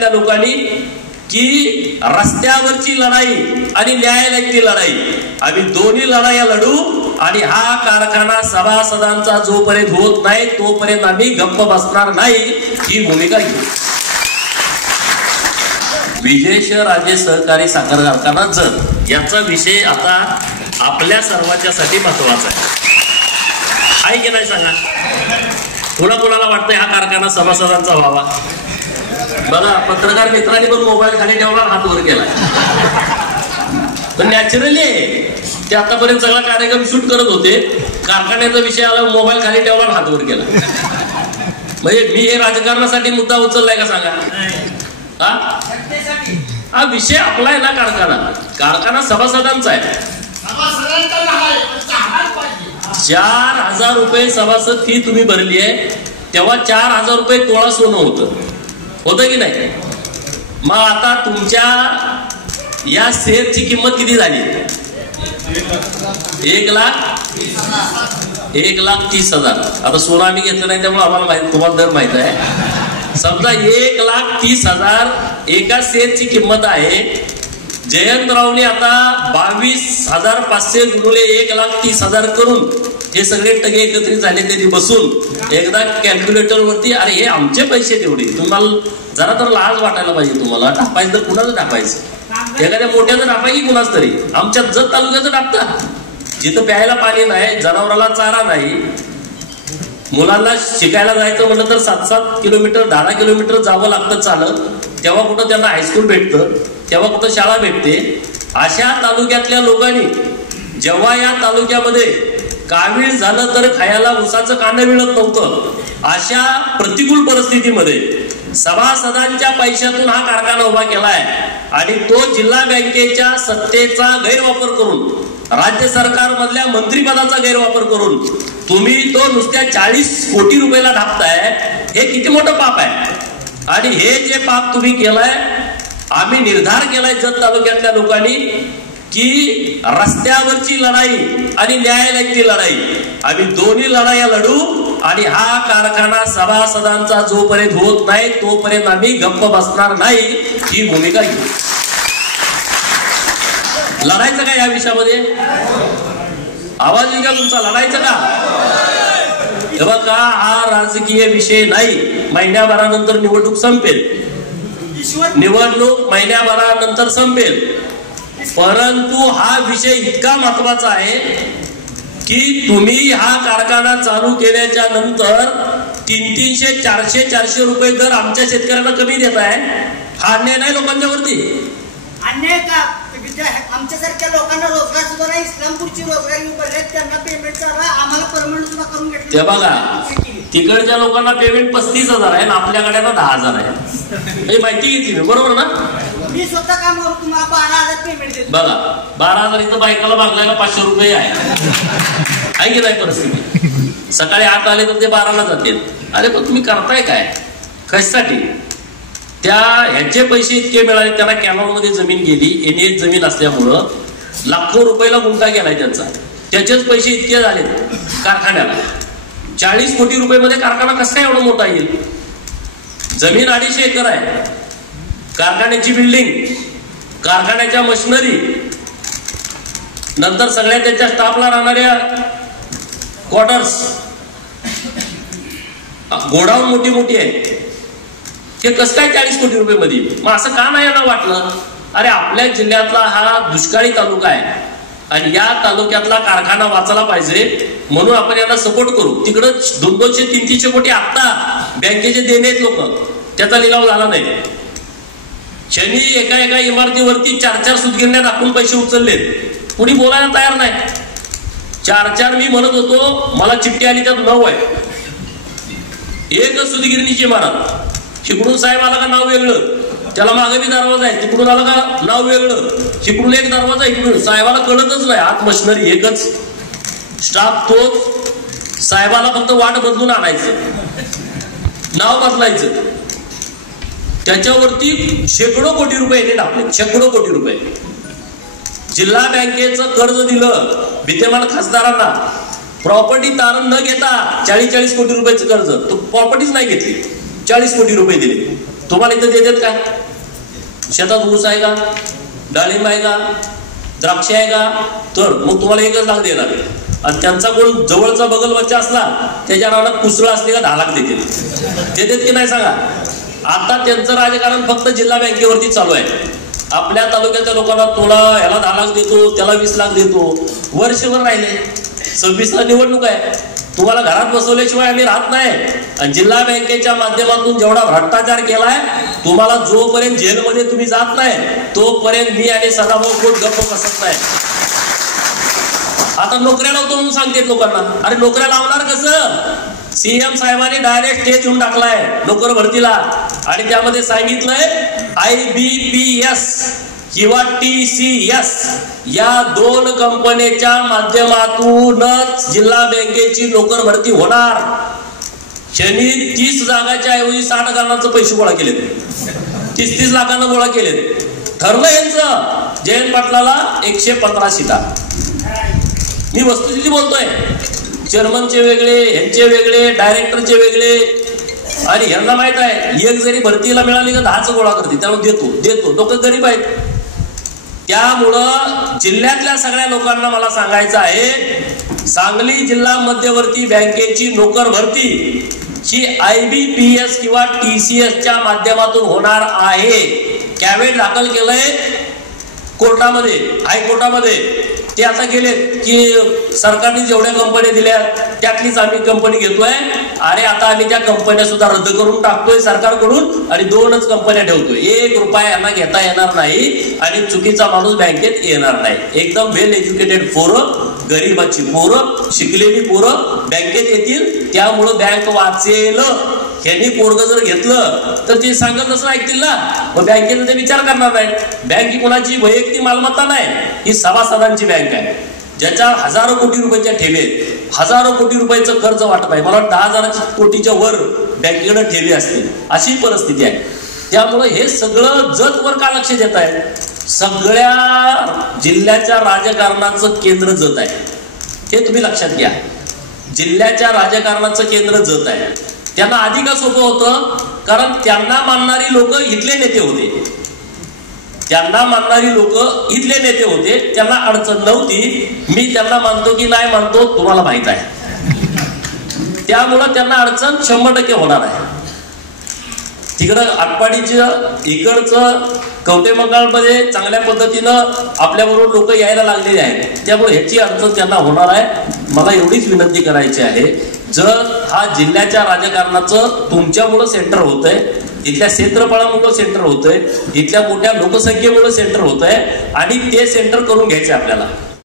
तालुक्यातल्या लोकांनी की रस्त्यावरची लढाई आणि न्यायालयाची लढाई आम्ही दोन्ही लढाया लढू आणि हा कारखाना सभासदांचा जोपर्यंत होत नाही तोपर्यंत आम्ही गप्प बसणार नाही ही भूमिका घेऊ. विजय राजे सहकारी साखर कारखाना जत याचा विषय आता आपल्या सर्वांच्यासाठी महत्वाचा आहे की नाही सांगा. कोणाला वाटतंय हा कारखाना सभासदांचा व्हावा? बघा पत्रकार मित्रांनी पण मोबाईल खाली ठेवला हात वर केला पण नॅचरली ते आतापर्यंत सगळा कार्यक्रम शूट करत होते. कारखान्याचा विषय आला मोबाईल खाली ठेवला हात वर केला. म्हणजे मी हे राजकारणासाठी मुद्दा उचललाय का सांगा? हा विषय आपला आहे ना. कारखाना सभासदांचा आहे. 4,000 रुपये सभासद फी तुम्ही भरली आहे तेव्हा 4,000 रुपये तोळा सोनं होतं की नाही? मग आता तुमच्या या शेअरची किंमत किती झाली? 1,30,000. आता सोनं आम्ही घेतलं नाही त्यामुळे आम्हाला तुम्हाला दर माहित आहे. समजा 1,30,000 एका शेअरची किंमत आहे. जयंतरावने आता 22,500 गुणुले 1,30,000 करून हे सगळे टगे एकत्रित झाले त्यांनी बसून एकदा कॅल्क्युलेटर वरती अरे हे आमचे पैसे तेवढे तुम्हाला जरा तर लाज वाटायला पाहिजे. तुम्हाला टाकायचं तर कुणाचं टाकायचं? एखाद्या मोठ्याचं टाकायची कुणाच तरी. आमच्या जत तालुक्याचं टाकता जिथं प्यायला पाणी नाही, जनावराला चारा नाही, मुलांना शिकायला जायचं म्हटलं तर 7-7 किलोमीटर 10 किलोमीटर जावं लागतं चालत. तेव्हा कुठं त्यांना हायस्कूल भेटतं, तेव्हा कुठं शाळा भेटते. अशा तालुक्यातल्या लोकांनी जेव्हा या तालुक्यामध्ये कावीळ झालं तर खायला उसाचं कांड मिळत नव्हतं, अशा प्रतिकूल परिस्थितीमध्ये सभासदांच्या पैशातून हा कारखाना उभा केलाय आणि तो जिल्हा बँकेच्या सत्तेचा गैरवापर करून राज्य सरकार मधल्या मंत्रिपदाचा गैरवापर करून तुम्ही तो नुसत्या 40 कोटी रुपयाला ढापताय. हे किती मोठं पाप आहे. आणि हे जे पाप तुम्ही केलंय आम्ही निर्धार केलाय जत तालुक्यातल्या लोकांनी की रस्त्यावरची लढाई आणि न्यायालयाची लढाई आम्ही दोन्ही लढाया लढू आणि हा कारखाना सभासदांचा जोपर्यंत होत नाही तोपर्यंत आम्ही गप्प बसणार नाही ही भूमिका घेऊ. लढायचं का या विषयामध्ये? आवाज येईल का तुमचा? लढायचं का? तेव्हा का हा राजकीय विषय नाही. महिन्याभरानंतर निवडणूक संपेल, निवडणूक महिन्याभरानंतर संपेल, परंतु हा विषय इतका महत्वाचा आहे की तुम्ही हा कारखाना चालू केल्याच्या नंतर 300-400 रुपये दर आमच्या शेतकऱ्यांना कमी देत आहे. हा अन्याय नाही लोकांच्यावरती? अन्याय का? आमच्यासारख्या लोकांना रोजगार सुद्धा नाही. इस्लामपूरची रोजगारी उभारले त्यांना पेमेंट चालू आहे, आम्हाला परमनंट सुद्धा करून घेतलं. ते बघा तिकडच्या लोकांना पेमेंट 35,000 आहे आणि आपल्याकडे 10,000 आहे. हे माहिती घेतली मी बरोबर ना? मी स्वतः काम करतो तुम्हाला 12,000 पेमेंट देतो. बघा 12,000 इथं बायकाला मागलायला 500 रुपये आहे की नाही परिस्थिती? सकाळी 8 आले तर ते 12ला जातील. अरे पण तुम्ही करताय काय कशासाठी? त्या ह्याचे पैसे इतके मिळाले त्यांना कॅनॉलमध्ये जमीन गेली. एनएच जमीन असल्यामुळं लाखो रुपयाला गुंठा गेलाय त्यांचा. त्याचेच पैसे इतके झाले कारखान्याला. 40 कोटी रुपये मध्ये कारखाना कसा काय एवढा मोठा येईल? जमीन 250 एकर आहे. कारखान्याची बिल्डिंग, कारखान्याच्या मशिनरी, नंतर सगळ्या त्यांच्या स्टाफला राहणाऱ्या क्वार्टर्स, गोडाऊन मोठी मोठी आहे. हे कसं काय 40 कोटी रुपये मध्ये? मग असं का नाही यांना वाटलं? अरे आपल्या जिल्ह्यातला हा दुष्काळी तालुका आहे आणि या तालुक्यातला कारखाना वाचला पाहिजे म्हणून आपण यांना सपोर्ट करू. तिकडं 200-300 कोटी आता बँकेचे देणे आहेत लोक, त्याचा लिलाव झाला नाही. शनी एका इमारतीवरती 4-4 सुतगिरण्या दाखवून पैसे उचललेत. कुणी बोलायला तयार नाही. 4-4 मी म्हणत होतो, मला चिठ्ठी आली त्यात 9 आहे. एकच सुतगिरणीची इमारत. शिकडून साहेब आला का नाव वेगळं, त्याला मागे बी दरवाजा आहे, तिकडून आला का नाव वेगळं, तिकडून एक दरवाजा, इकडून साहेबाला कळतच नाही. आत मशिनरी एकच, स्टाफ तोच, साहेबाला फक्त वाट बदलून आणायचं, नाव बदलायचं. त्याच्यावरती शेकडो कोटी रुपये टाकले, शेकडो कोटी रुपये. जिल्हा बँकेचं कर्ज दिलं विद्यमान खासदारांना, प्रॉपर्टी तारण न घेता 40-40 कोटी रुपयाचं कर्ज. तो प्रॉपर्टीच नाही घेतली, 40 कोटी रुपये दिले. तुम्हाला इथं देतात का? शेतात ऊस आहे का, डाळिंब आहे का, द्राक्ष आहे का? तर मग तुम्हाला 1 लाख देणार. आणि त्यांचा कोण जवळचा बगल बच्चा असला त्याच्या रानात कुसळं असले का 10 लाख देतात की नाही सांगा? आता त्यांचं राजकारण फक्त जिल्हा बँकेवरती चालू आहे. आपल्या तालुक्याच्या लोकांना तुला ह्याला 10 लाख देतो, त्याला 20 लाख देतो. वर्षभर राहिले, 26ला निवडणूक आहे. तुम्हाला घरात बसवल्याशिवाय आम्ही राहत नाही. आणि जिल्हा बँकेच्या माध्यमातून जेवढा भ्रष्टाचार केलाय, तुम्हाला जोपर्यंत जेलमध्ये तुम्ही जात नाही तोपर्यंत मी आणि सदाभाऊ खोत गप्प बसत नाही. आता नोकऱ्या लावतो म्हणून सांगते लोकांना. अरे नोकऱ्या लावणार कसं? सीएम साहेबांनी डायरेक्ट स्टेज घेऊन टाकलाय नोकर भरतीला आणि त्यामध्ये सांगितलंय IBPS किंवा TCS या 2 कंपन्यांच्या माध्यमातूनच जिल्हा बँकेची नोकर भरती होणार. शनी 30 जागाच्या ऐवजी 60 जणांचे पैसे गोळा केलेत, 30 लाखांना गोळा केलेत. ठरलं यांचं जयंत पाटलाला 115 सीटा. मी वस्तुस्थिती बोलतोय. चेअरमनचे वेगळे, यांचे वेगळे, डायरेक्टरचे वेगळे. आणि यांना माहित आहे एक जरी भरतीला मिळाली का 10चं गोळा करते, त्यामुळे देतो. लोक गरीब आहेत. त्यामुळं जिल्ह्यातल्या सगळ्या लोकांना मला सांगायचं आहे, सांगली जिल्हा मध्यवर्ती बँकेची नोकर भरती ही IBPS किंवा TCSच्या माध्यमातून होणार आहे. कॅवेट दाखल केलंय कोर्टामध्ये, हायकोर्टामध्ये. ते आता गेले की सरकारने जेवढ्या कंपन्या दिल्या त्यातलीच आम्ही कंपनी घेतोय. अरे आता आम्ही त्या कंपन्या सुद्धा रद्द करून टाकतोय सरकारकडून आणि 2च कंपन्या ठेवतोय. 1 रुपया यांना घेता येणार नाही आणि चुकीचा माणूस बँकेत येणार नाही. एकदम वेल एज्युकेटेड पोरं, गरीबाची पोरं, शिकलेली पोरं बँकेत येतील. त्यामुळं बँक वाचेल. यांनी पोरग जर घेतलं तर ते सांगत असं ऐकतील ना, मग बँकेचा ते विचार करणार नाही. बँक ही कोणाची वैयक्तिक मालमत्ता नाही, ही सभासदांची बँक आहे ज्याच्या हजारो कोटी रुपयाच्या ठेवी आहेत, हजारो कोटी रुपयाचं कर्ज वाटप आहे. मला वाटतं 10,000 कोटीच्या वर बँकेकडे ठेवी असतील, अशी परिस्थिती आहे. त्यामुळे हे सगळं जतवर का लक्ष देत आहे? सगळ्या जिल्ह्याच्या राजकारणाचं केंद्र जत आहे, हे तुम्ही लक्षात घ्या. जिल्ह्याच्या राजकारणाचं केंद्र जत आहे. त्यांना आधी का सोपं होतं? कारण त्यांना मानणारी लोक इथले नेते होते. त्यांना अडचण नव्हती. मी त्यांना मानतो की नाही मानतो तुम्हाला माहित आहे. त्यामुळं त्यांना अडचण 100% होणार आहे. तिकडं आटपाडीचं इकडचं कवटेमंगळमध्ये चांगल्या पद्धतीनं आपल्याबरोबर लोक यायला लागलेले आहेत. त्यामुळे ह्याची अडचण त्यांना होणार आहे. मला एवढीच विनंती करायची आहे, जर हा जिल्ह्याच्या राजकारणाचं तुमच्यामुळं सेंटर होतंय, इथल्या क्षेत्रफळामुळं सेंटर होतंय, इथल्या मोठ्या लोकसंख्येमुळं सेंटर होतंय आणि ते सेंटर करून घ्यायचे आपल्याला.